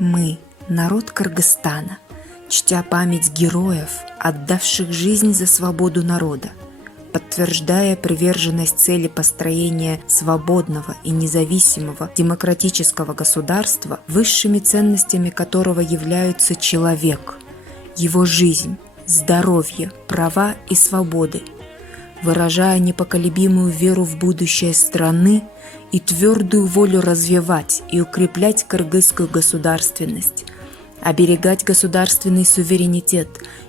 Мы, народ Кыргызстана, чтя память героев, отдавших жизнь за свободу народа, подтверждая приверженность цели построения свободного и независимого демократического государства, высшими ценностями которого являются человек, его жизнь, здоровье, права и свободы, выражая непоколебимую веру в будущее страны и твердую волю развивать и укреплять кыргызскую государственность, оберегать государственный суверенитет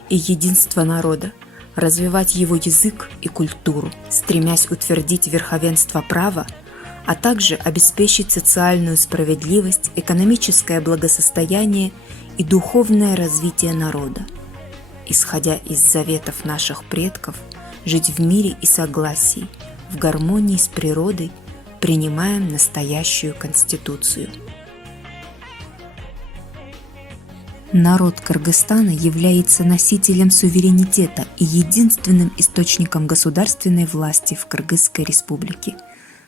и единство народа, развивать его язык и культуру, стремясь утвердить верховенство права, а также обеспечить социальную справедливость, экономическое благосостояние и духовное развитие народа. Исходя из заветов наших предков, жить в мире и согласии, в гармонии с природой, принимаем настоящую Конституцию. Народ Кыргызстана является носителем суверенитета и единственным источником государственной власти в Кыргызской Республике.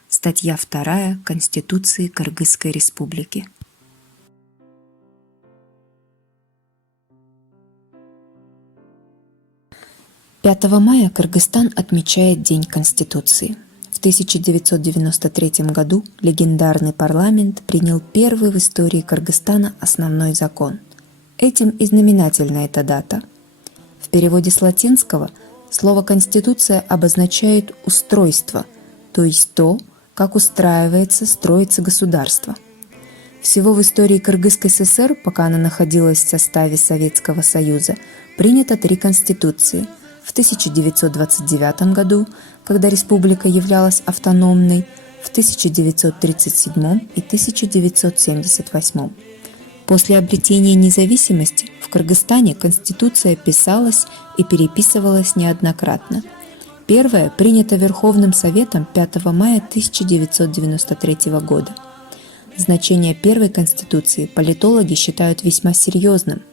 Статья 2 Конституции Кыргызской Республики. «5 мая Кыргызстан отмечает День Конституции. В 1993 году легендарный парламент принял первый в истории Кыргызстана основной закон. Этим и знаменательна эта дата. В переводе с латинского слово «конституция» обозначает устройство, то есть то, как устраивается, строится государство. Всего в истории Кыргызской ССР, пока она находилась в составе Советского Союза, принято 3 конституции. В 1929 году, когда республика являлась автономной, в 1937 и 1978. После обретения независимости в Кыргызстане Конституция писалась и переписывалась неоднократно. Первая принята Верховным Советом 5 мая 1993 года. Значение первой Конституции политологи считают весьма серьезным,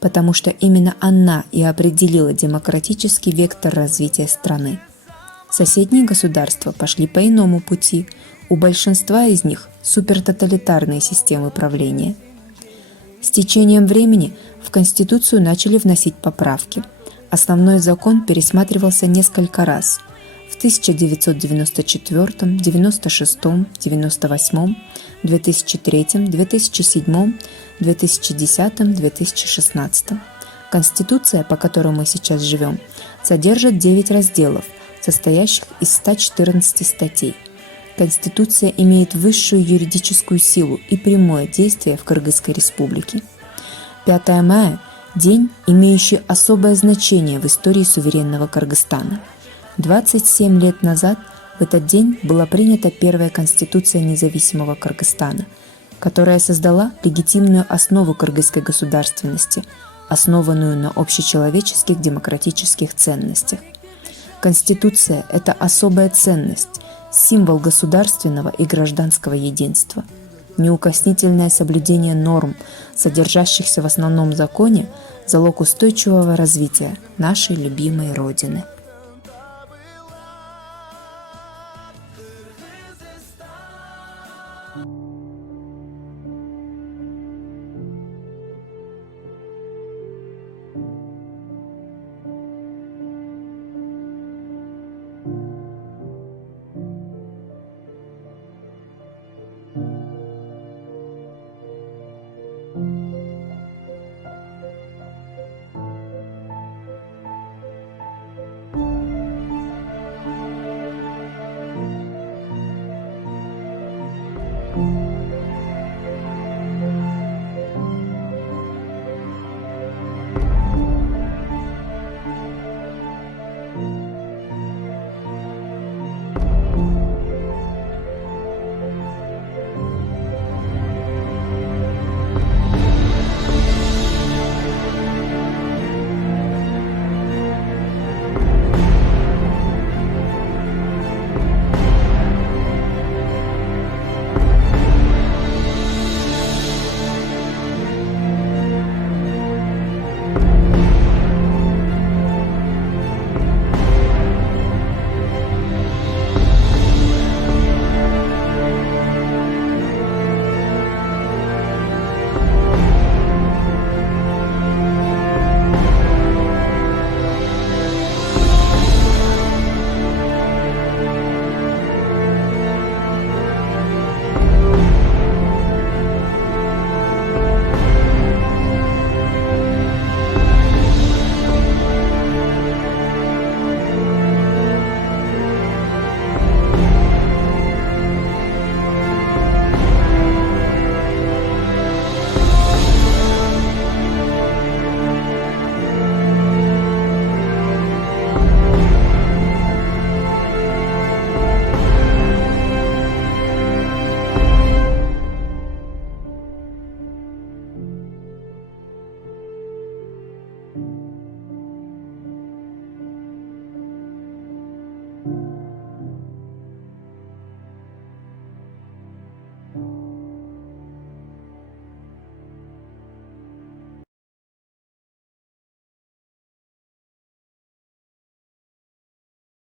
потому что именно она и определила демократический вектор развития страны. Соседние государства пошли по иному пути, у большинства из них супертоталитарные системы правления. С течением времени в Конституцию начали вносить поправки. Основной закон пересматривался несколько раз в 1994, 1996, 1998, 2003, 2007, 2010, 2016. Конституция, по которой мы сейчас живем, содержит 9 разделов, состоящих из 114 статей. Конституция имеет высшую юридическую силу и прямое действие в Кыргызской Республике. 5 мая – день, имеющий особое значение в истории суверенного Кыргызстана. 27 лет назад в этот день была принята первая Конституция независимого Кыргызстана, которая создала легитимную основу кыргызской государственности, основанную на общечеловеческих демократических ценностях. Конституция – это особая ценность, символ государственного и гражданского единства. Неукоснительное соблюдение норм, содержащихся в основном законе, залог устойчивого развития нашей любимой Родины. Thank you.